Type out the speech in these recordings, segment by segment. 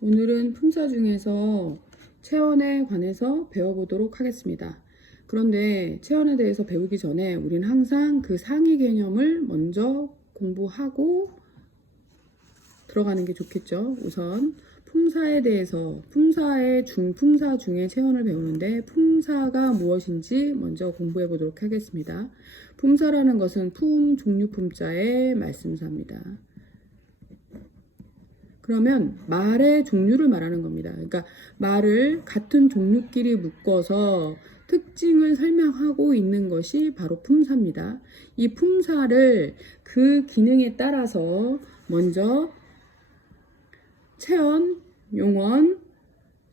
오늘은 품사 중에서 체언에 관해서 배워보도록 하겠습니다. 그런데 체언에 대해서 배우기 전에 우리는 항상 그 상위 개념을 먼저 공부하고 들어가는 게 좋겠죠. 우선 품사에 대해서 품사의 중품사 중에 체언을 배우는데 품사가 무엇인지 먼저 공부해 보도록 하겠습니다. 품사라는 것은 품, 종류 품자의 말씀사입니다. 그러면 말의 종류를 말하는 겁니다. 그러니까 말을 같은 종류끼리 묶어서 특징을 설명하고 있는 것이 바로 품사입니다. 이 품사를 그 기능에 따라서 먼저 체언, 용언,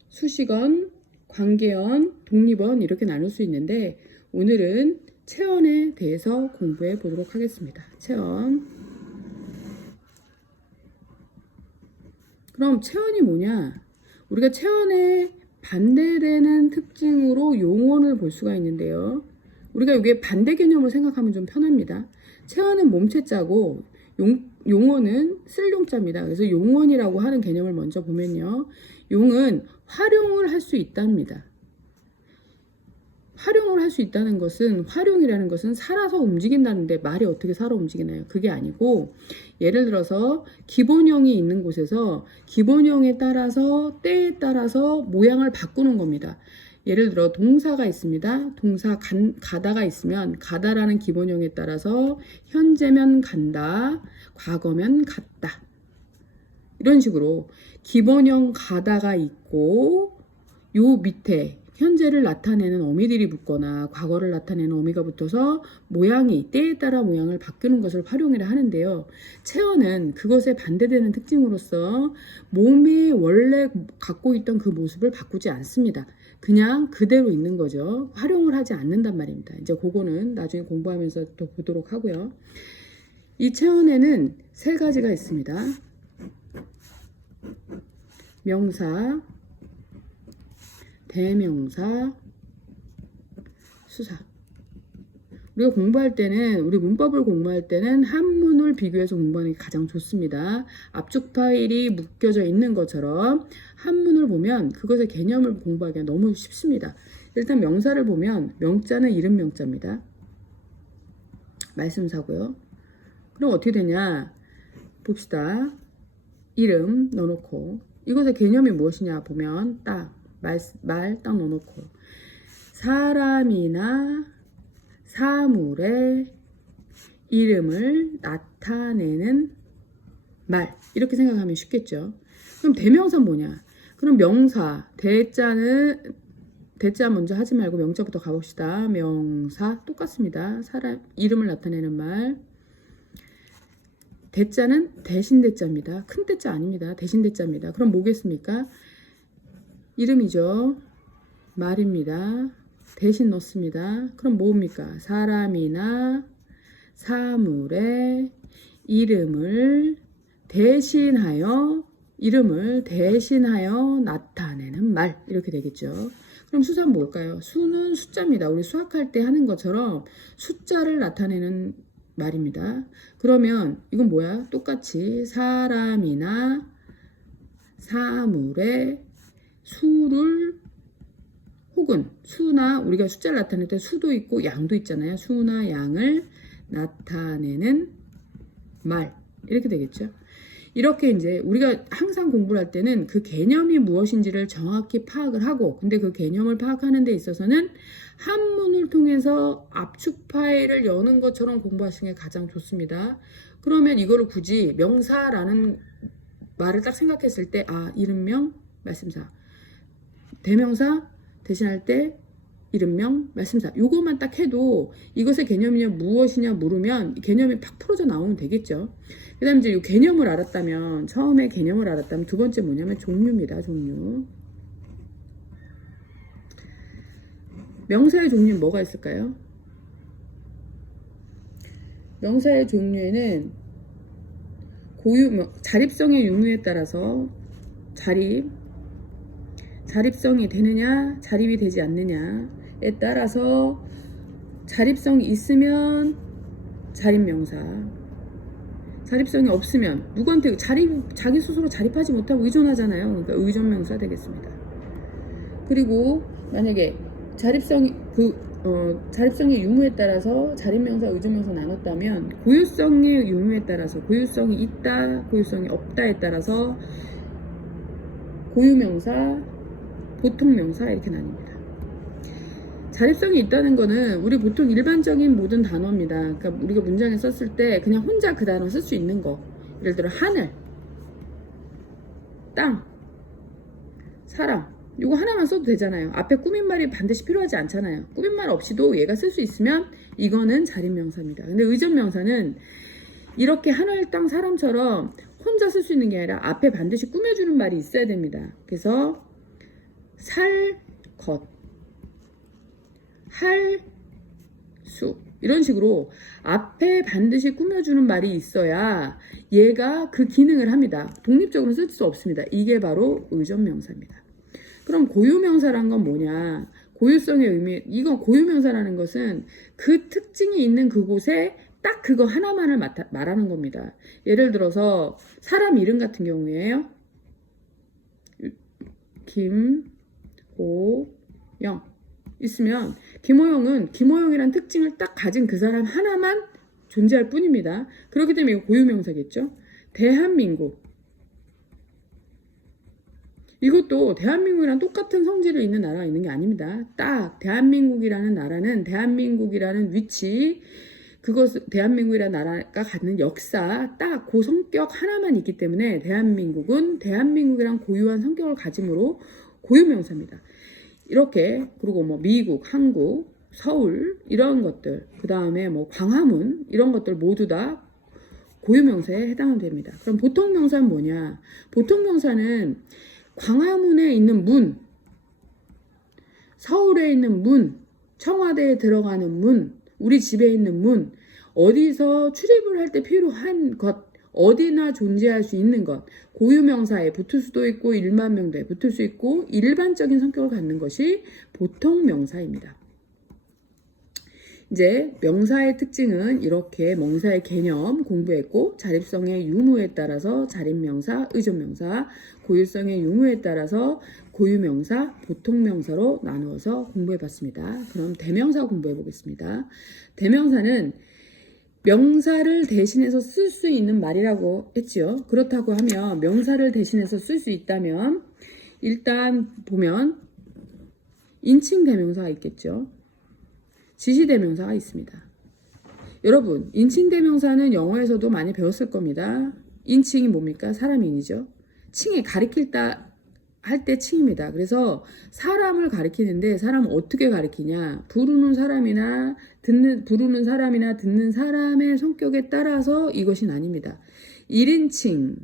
수식언, 관계언, 독립언 이렇게 나눌 수 있는데 오늘은 체언에 대해서 공부해 보도록 하겠습니다. 체언. 그럼 체언이 뭐냐? 우리가 체언에 반대되는 특징으로 용언을 볼 수가 있는데요. 우리가 이게 반대 개념으로 생각하면 좀 편합니다. 체언은 몸체자고 용언은 쓸 용자입니다. 그래서 용언이라고 하는 개념을 먼저 보면요. 용은 활용을 할 수 있답니다. 활용을 할 수 있다는 것은 활용이라는 것은 살아서 움직인다는데 말이 어떻게 살아 움직이나요? 그게 아니고 예를 들어서 기본형이 있는 곳에서 기본형에 따라서 때에 따라서 모양을 바꾸는 겁니다. 예를 들어 동사가 있습니다. 동사 가다가 있으면 가다라는 기본형에 따라서 현재면 간다, 과거면 갔다. 이런 식으로 기본형 가다가 있고 요 밑에 현재를 나타내는 어미들이 붙거나 과거를 나타내는 어미가 붙어서 모양이 때에 따라 모양을 바꾸는 것을 활용이라 하는데요. 체언은 그것에 반대되는 특징으로서 몸에 원래 갖고 있던 그 모습을 바꾸지 않습니다. 그냥 그대로 있는 거죠. 활용을 하지 않는단 말입니다. 이제 그거는 나중에 공부하면서 또 보도록 하고요. 이 체언에는 세 가지가 있습니다. 명사, 대명사, 수사. 우리가 공부할 때는 우리 문법을 공부할 때는 한문을 비교해서 공부하는 게 가장 좋습니다. 압축 파일이 묶여져 있는 것처럼 한문을 보면 그것의 개념을 공부하기가 너무 쉽습니다. 일단 명사를 보면 명자는 이름 명자입니다. 말씀사고요. 그럼 어떻게 되냐? 봅시다. 이름 넣어놓고 이것의 개념이 무엇이냐 보면 말 딱 넣어놓고 사람이나 사물의 이름을 나타내는 말 이렇게 생각하면 쉽겠죠. 그럼 대명사는 뭐냐? 그럼 명사 대자 먼저 하지 말고 명자부터 가봅시다. 명사 똑같습니다. 사람 이름을 나타내는 말. 대자는 대신 대자입니다. 큰 대자 아닙니다. 대신 대자입니다. 그럼 뭐겠습니까? 이름이죠. 말입니다. 대신 넣습니다. 그럼 뭡니까? 사람이나 사물의 이름을 대신하여 나타내는 말 이렇게 되겠죠. 그럼 수사는 뭘까요? 수는 숫자입니다. 우리 수학할 때 하는 것처럼 숫자를 나타내는 말입니다. 그러면 이건 뭐야? 똑같이 사람이나 사물의 수를 혹은 수나 우리가 숫자를 나타낼 때 수도 있고 양도 있잖아요. 수나 양을 나타내는 말 이렇게 되겠죠. 이렇게 이제 우리가 항상 공부를 할 때는 그 개념이 무엇인지를 정확히 파악을 하고 근데 그 개념을 파악하는 데 있어서는 한문을 통해서 압축 파일을 여는 것처럼 공부하시는 게 가장 좋습니다. 그러면 이거를 굳이 명사라는 말을 딱 생각했을 때 이름명, 말씀사 대명사 대신할 때 이름명, 말씀사 요것만 딱 해도 이것의 개념이 무엇이냐 물으면 개념이 팍 풀어져 나오면 되겠죠. 그 다음에 이제 이 개념을 알았다면 처음에 개념을 알았다면 두 번째 뭐냐면 종류입니다. 종류. 명사의 종류는 뭐가 있을까요? 명사의 종류에는 자립성의 유무에 따라서 자립성이 되느냐 자립이 되지 않느냐에 따라서 자립성이 있으면 자립명사 자립성이 없으면 누구한테 자기 스스로 자립하지 못하고 의존하잖아요. 그러니까 의존명사 되겠습니다. 그리고 만약에 자립성의 유무에 따라서 자립명사, 의존명사 나눴다면 고유성의 유무에 따라서 고유성이 있다, 고유성이 없다에 따라서 고유명사, 보통명사 이렇게 나뉩니다. 자립성이 있다는 거는 우리 보통 일반적인 모든 단어입니다. 그러니까 우리가 문장에 썼을 때 그냥 혼자 그 단어 쓸 수 있는 거. 예를 들어 하늘, 땅, 사람 이거 하나만 써도 되잖아요. 앞에 꾸민말이 반드시 필요하지 않잖아요. 꾸민말 없이도 얘가 쓸 수 있으면 이거는 자립명사입니다. 근데 의존명사는 이렇게 하늘, 땅, 사람처럼 혼자 쓸 수 있는 게 아니라 앞에 반드시 꾸며주는 말이 있어야 됩니다. 그래서 살, 것, 할, 수 이런 식으로 앞에 반드시 꾸며주는 말이 있어야 얘가 그 기능을 합니다. 독립적으로 쓸 수 없습니다. 이게 바로 의존명사입니다. 그럼 고유명사란 건 뭐냐? 고유성의 의미, 이건 고유명사라는 것은 그 특징이 있는 그곳에 딱 그거 하나만을 말하는 겁니다. 예를 들어서 사람 이름 같은 경우에요. 김호영 있으면 김호영은 김호영이란 특징을 딱 가진 그 사람 하나만 존재할 뿐입니다. 그렇기 때문에 이거 고유명사겠죠. 대한민국 이것도 대한민국이랑 똑같은 성질을 있는 나라가 있는 게 아닙니다. 딱 대한민국이라는 나라는 대한민국이라는 위치 대한민국이라는 나라가 갖는 역사 딱 그 성격 하나만 있기 때문에 대한민국은 대한민국이란 고유한 성격을 가짐으로 고유명사입니다. 이렇게 그리고 뭐 미국, 한국, 서울 이런 것들 그 다음에 뭐 광화문 이런 것들 모두 다 고유명사에 해당은 됩니다. 그럼 보통명사는 뭐냐? 보통명사는 광화문에 있는 문, 서울에 있는 문, 청와대에 들어가는 문, 우리 집에 있는 문, 어디서 출입을 할 때 필요한 것, 어디나 존재할 수 있는 것, 고유명사에 붙을 수도 있고 일반명사에 붙을 수 있고 일반적인 성격을 갖는 것이 보통명사입니다. 이제 명사의 특징은 이렇게 명사의 개념 공부했고 자립성의 유무에 따라서 자립명사, 의존명사, 고유성의 유무에 따라서 고유명사, 보통명사로 나누어서 공부해봤습니다. 그럼 대명사 공부해보겠습니다. 대명사는 명사를 대신해서 쓸 수 있는 말이라고 했지요. 그렇다고 하면 명사를 대신해서 쓸 수 있다면 일단 보면 인칭 대명사가 있겠죠. 지시 대명사가 있습니다. 여러분, 인칭 대명사는 영어에서도 많이 배웠을 겁니다. 인칭이 뭡니까? 사람인이죠. 칭에 가리킬다 할 때 칭입니다. 그래서 사람을 가리키는데 사람을 어떻게 가리키냐? 부르는 사람이나 듣는 사람의 성격에 따라서 이것이 나뉩니다. 1인칭.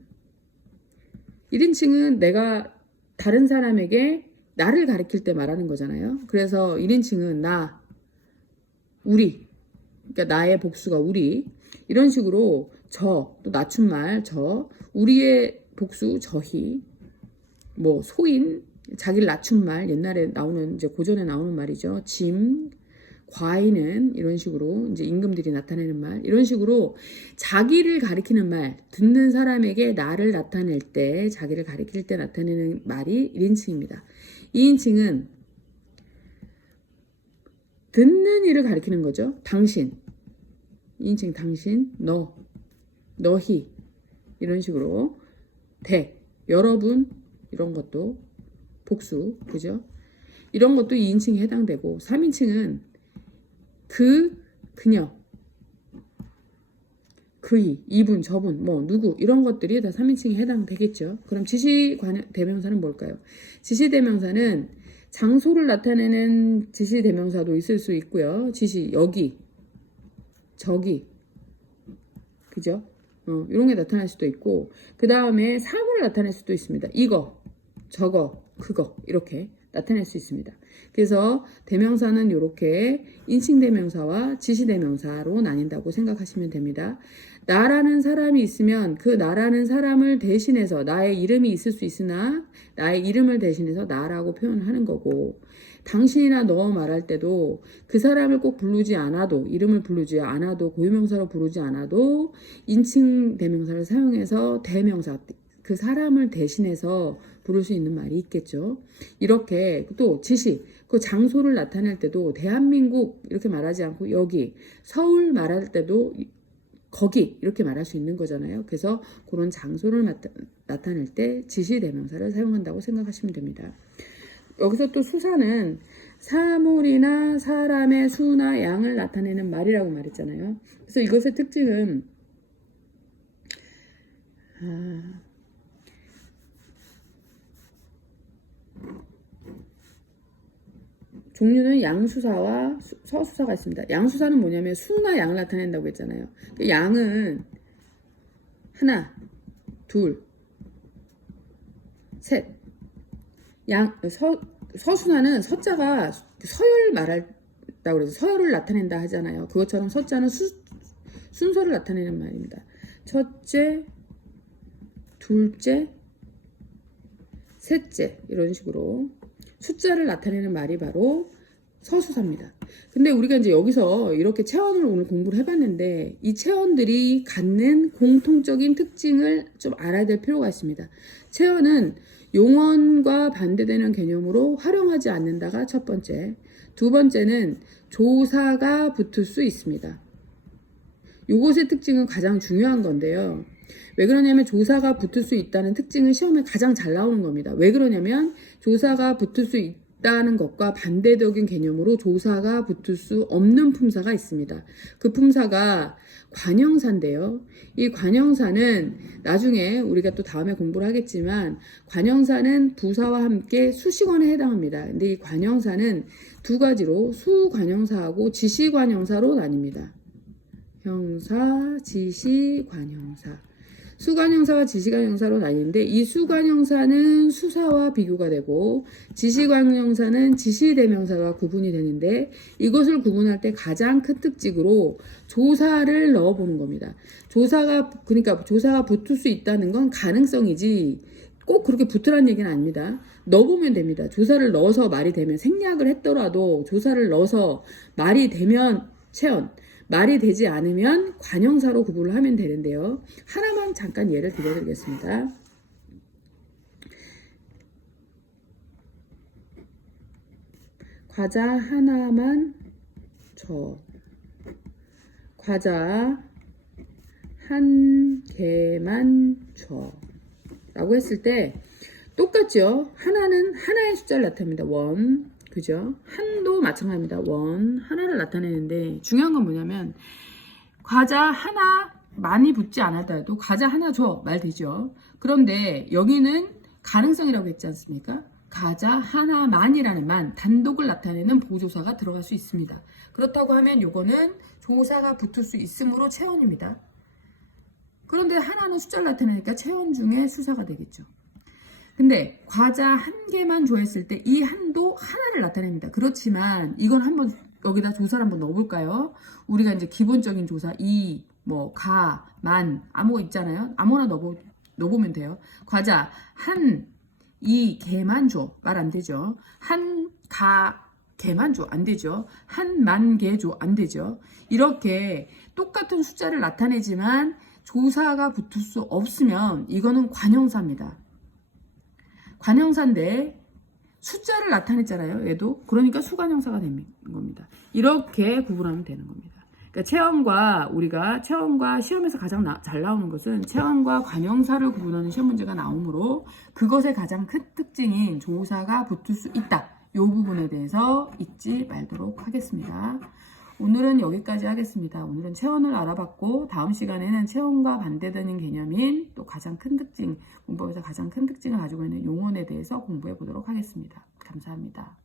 1인칭은 내가 다른 사람에게 나를 가리킬 때 말하는 거잖아요. 그래서 1인칭은 나, 우리, 그러니까 나의 복수가 우리 이런 식으로 저, 또 낮춤말 저, 우리의 복수 저희, 뭐 소인, 자기를 낮춘 말 옛날에 나오는 이제 고전에 나오는 말이죠. 짐, 과인은 이런 식으로 이제 임금들이 나타내는 말 이런 식으로 자기를 가리키는 말 듣는 사람에게 나를 나타낼 때 자기를 가리킬 때 나타내는 말이 1인칭입니다. 2인칭은 듣는 이를 가리키는 거죠. 당신, 2인칭 당신, 너, 너희 이런 식으로 여러분 이런 것도 복수 그죠? 이런 것도 2인칭에 해당되고 3인칭은 그녀, 그이, 이분, 저분, 뭐 누구 이런 것들이 다 3인칭에 해당되겠죠. 그럼 지시 대명사는 뭘까요? 지시 대명사는 장소를 나타내는 지시 대명사도 있을 수 있고요. 지시 여기, 저기, 그죠? 이런 게 나타날 수도 있고 그 다음에 사물을 나타낼 수도 있습니다. 이거, 저거, 그거 이렇게 나타낼 수 있습니다. 그래서 대명사는 이렇게 인칭대명사와 지시대명사로 나뉜다고 생각하시면 됩니다. 나라는 사람이 있으면 그 나라는 사람을 대신해서 나의 이름이 있을 수 있으나 나의 이름을 대신해서 나라고 표현하는 거고, 당신이나 너 말할 때도 그 사람을 꼭 부르지 않아도, 이름을 부르지 않아도, 고유명사로 부르지 않아도 인칭 대명사를 사용해서 대명사, 그 사람을 대신해서 부를 수 있는 말이 있겠죠. 이렇게 또 지시, 그 장소를 나타낼 때도 대한민국 이렇게 말하지 않고 여기, 서울 말할 때도 거기 이렇게 말할 수 있는 거잖아요. 그래서 그런 장소를 나타낼 때 지시 대명사를 사용한다고 생각하시면 됩니다. 여기서 또 수사는 사물이나 사람의 수나 양을 나타내는 말이라고 말했잖아요. 그래서 이것의 특징은 종류는 양수사와 서수사가 있습니다. 양수사는 뭐냐면 수나 양을 나타낸다고 했잖아요. 그 양은 하나, 둘, 셋. 서수나는 서자가 서열 말한다고 그래서 서열을 나타낸다 하잖아요. 그것처럼 서자는 순서를 나타내는 말입니다. 첫째, 둘째, 셋째 이런 식으로 숫자를 나타내는 말이 바로 서수사입니다. 근데 우리가 이제 여기서 이렇게 체언을 오늘 공부를 해봤는데 이 체언들이 갖는 공통적인 특징을 좀 알아야 될 필요가 있습니다. 체언은 용언과 반대되는 개념으로 활용하지 않는다가 첫 번째, 두 번째는 조사가 붙을 수 있습니다. 이것의 특징은 가장 중요한 건데요. 왜 그러냐면 조사가 붙을 수 있다는 특징은 시험에 가장 잘 나오는 겁니다. 왜 그러냐면 조사가 붙을 수 있다는 것과 반대적인 개념으로 조사가 붙을 수 없는 품사가 있습니다. 그 품사가 관형사인데요. 이 관형사는 나중에 우리가 또 다음에 공부를 하겠지만 관형사는 부사와 함께 수식어에 해당합니다. 근데 이 관형사는 두 가지로 수관형사하고 지시관형사로 나뉩니다. 형사, 지시, 관형사. 수관형사와 지시관형사로 나뉘는데 이 수관형사는 수사와 비교가 되고 지시관형사는 지시대명사와 구분이 되는데 이것을 구분할 때 가장 큰 특징으로 조사를 넣어보는 겁니다. 그러니까 조사가 붙을 수 있다는 건 가능성이지 꼭 그렇게 붙으라는 얘기는 아닙니다. 넣어보면 됩니다. 조사를 넣어서 말이 되면 생략을 했더라도 조사를 넣어서 말이 되면 체언, 말이 되지 않으면 관형사로 구분을 하면 되는데요. 하나만 잠깐 예를 들어드리겠습니다. 과자 하나만 줘. 과자 한 개만 줘. 라고 했을 때 똑같죠? 하나는 하나의 숫자를 나타냅니다. 원. 그죠? 한도 마찬가지입니다. 원, 하나를 나타내는데 중요한 건 뭐냐면 과자 하나 많이 붙지 않았다도 과자 하나 줘 말 되죠. 그런데 여기는 가능성이라고 했지 않습니까? 과자 하나만이라는 만 단독을 나타내는 보조사가 들어갈 수 있습니다. 그렇다고 하면 요거는 조사가 붙을 수 있으므로 체언입니다. 그런데 하나는 숫자를 나타내니까 체언 중에 수사가 되겠죠. 근데 과자 한 개만 조했을 때 이 한도 하나를 나타냅니다. 그렇지만 이건 한번 여기다 조사를 한번 넣어볼까요? 우리가 이제 기본적인 조사 이, 뭐, 가, 만, 아무 거 있잖아요. 아무나 넣어보면 돼요. 과자 한, 이 개만 줘. 말 안 되죠. 한, 가, 개만 줘. 안 되죠. 한, 만 개 줘. 안 되죠. 이렇게 똑같은 숫자를 나타내지만 조사가 붙을 수 없으면 이거는 관형사입니다. 관형사인데 숫자를 나타냈잖아요. 얘도. 그러니까 수관형사가 되는 겁니다. 이렇게 구분하면 되는 겁니다. 그러니까 체험과 시험에서 가장 잘 나오는 것은 체험과 관형사를 구분하는 시험 문제가 나오므로 그것의 가장 큰 특징인 조사가 붙을 수 있다. 이 부분에 대해서 잊지 말도록 하겠습니다. 오늘은 여기까지 하겠습니다. 오늘은 체언을 알아봤고 다음 시간에는 체언과 반대되는 개념인 또 가장 큰 특징, 문법에서 가장 큰 특징을 가지고 있는 용언에 대해서 공부해 보도록 하겠습니다. 감사합니다.